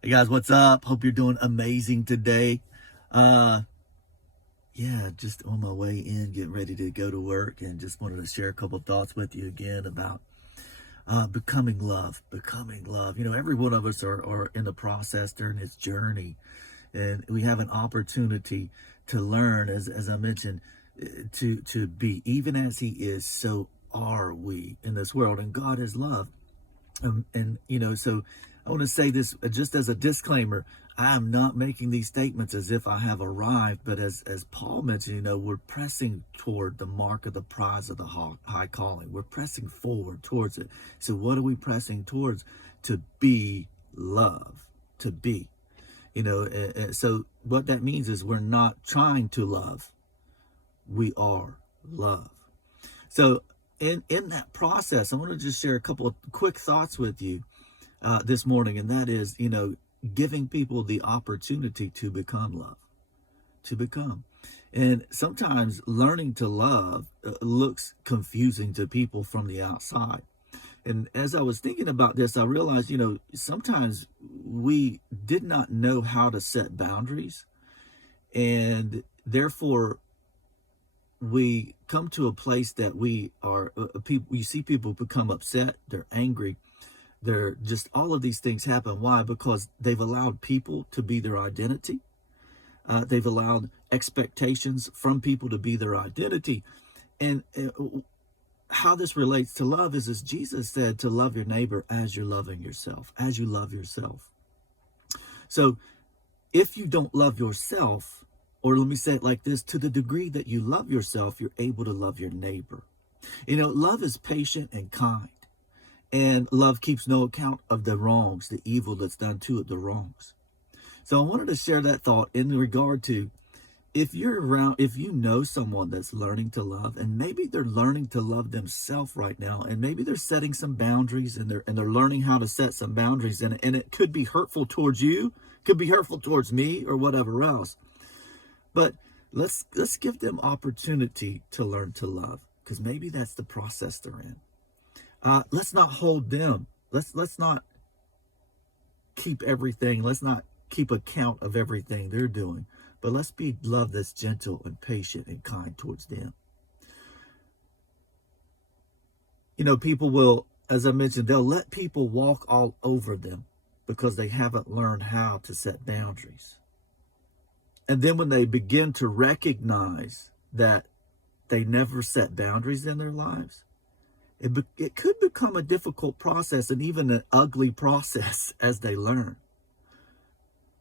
Hey guys, what's up? Hope you're doing amazing today. Uh yeah, just on my way in, getting ready to go to work, and just wanted to share a couple thoughts with you again about becoming love. Becoming love. You know, every one of us are in the process during this journey, and we have an opportunity to learn, as I mentioned, to be even as He is, so are we in this world, and God is love. And you know, so I want to say this just as a disclaimer. I am not making these statements as if I have arrived, but as Paul mentioned, you know, we're pressing toward the mark of the prize of the high calling. We're pressing forward towards it. So what are we pressing towards? To be love. To be, you know. So what that means is we're not trying to love. We are love. So in that process, I want to just share a couple of quick thoughts with you this morning, and that is, you know, giving people the opportunity to become love, to become. And sometimes learning to love looks confusing to people from the outside. And as I was thinking about this, I realized, you know, sometimes we did not know how to set boundaries, and therefore we come to a place that we are people. You see people become upset, they're angry, they're just, all of these things happen. Why? Because they've allowed people to be their identity. They've allowed expectations from people to be their identity. And how this relates to love is, as Jesus said, to love your neighbor as you're loving yourself, as you love yourself. So if you don't love yourself, or let me say it like this, to the degree that you love yourself, you're able to love your neighbor. You know, love is patient and kind. And love keeps no account of the wrongs, the evil that's done to it, the wrongs. So I wanted to share that thought in regard to, if you're around, if you know someone that's learning to love, and maybe they're learning to love themselves right now, and maybe they're setting some boundaries, and they're learning how to set some boundaries, and it could be hurtful towards you, could be hurtful towards me, or whatever else. But let's give them opportunity to learn to love, because maybe that's the process they're in. Let's not hold them. Let's not keep everything. Let's not keep account of everything they're doing. But let's be love that's gentle and patient and kind towards them. You know, people will, as I mentioned, they'll let people walk all over them because they haven't learned how to set boundaries. And then when they begin to recognize that they never set boundaries in their lives, it could become a difficult process, and even an ugly process as they learn.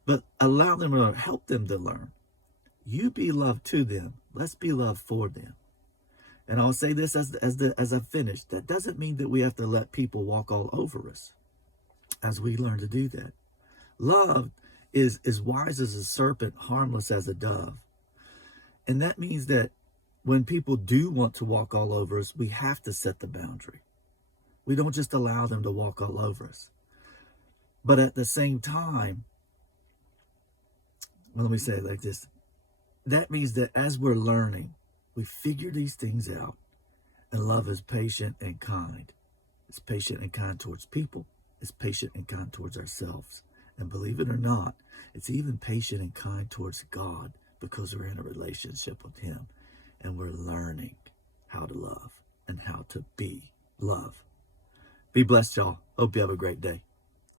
But allow them to help them to learn. You be love to them. Let's be love for them. And I'll say this as I finish. That doesn't mean that we have to let people walk all over us as we learn to do that. Love is wise as a serpent, harmless as a dove. And that means that when people do want to walk all over us, we have to set the boundary. We don't just allow them to walk all over us. But at the same time, well, let me say it like this. That means that as we're learning, we figure these things out. And love is patient and kind. It's patient and kind towards people. It's patient and kind towards ourselves. And believe it or not, it's even patient and kind towards God, because we're in a relationship with Him. And we're learning how to love and how to be love. Be blessed, y'all. Hope you have a great day.